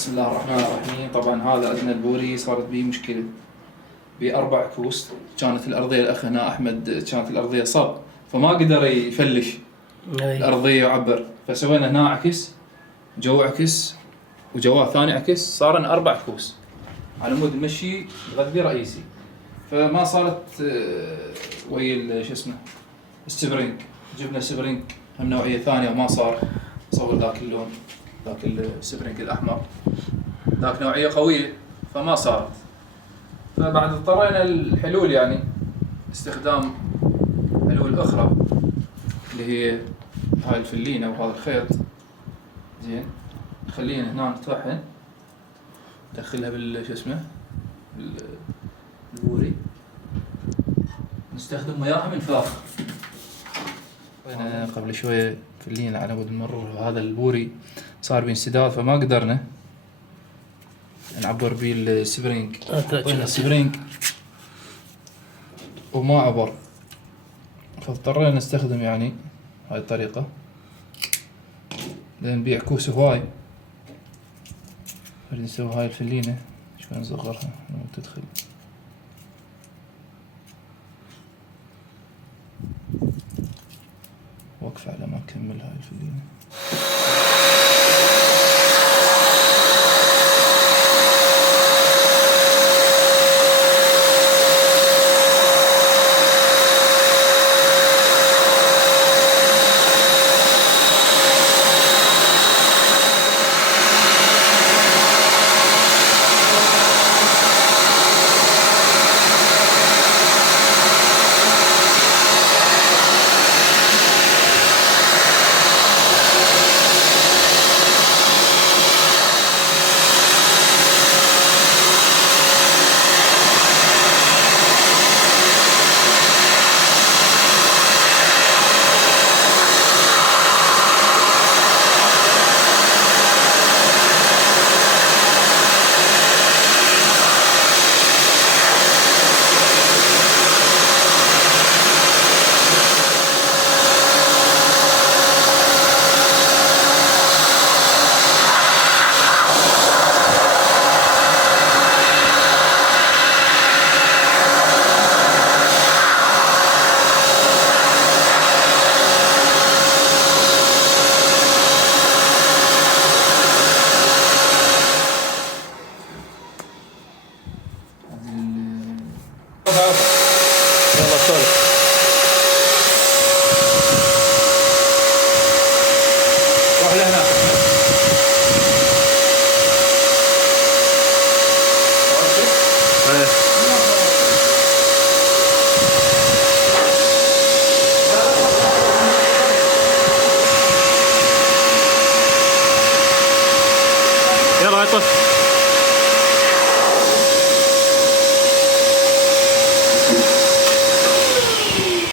بسم الله الرحمن الرحيم. طبعا هذا أدنى البوري صارت بيه مشكلة، بأربع كوس. كانت الأرضية الأخ هنا أحمد كانت الأرضية صب، فما قدر يفلش الأرضية وعبر، فسوينا هنا عكس، جو عكس وجواه ثاني عكس، صار 4 كوس على مود المشي غذي رئيسي. فما صارت ويا شو اسمه السبرينج، جبنا سبرينج هم نوعية ثانية وما صار. صور ذاك اللون، ذاك السبرينج الأحمر ذاك نوعية قوية فما صارت. فبعد اضطرينا الحلول، يعني استخدام حلول أخرى اللي هي هاي الفلينة وهذا الخيط. زين، نخلينا هنا نطحن، ندخلها شو اسمه البوري، نستخدم وياها منفاخ. أنا قبل شوية فلينا على مود المرور، وهذا البوري صار بانسداد فما قدرنا نعبر بيه السبرينج. حطينا السبرينج وما عبر، فاضطرينا نستخدم يعني هاي الطريقة لنبيع كوس هواي. نريد نسوي هاي الفلينة شوي نصغرها وتدخل. وقف على ما نكمل هاي الفلينة.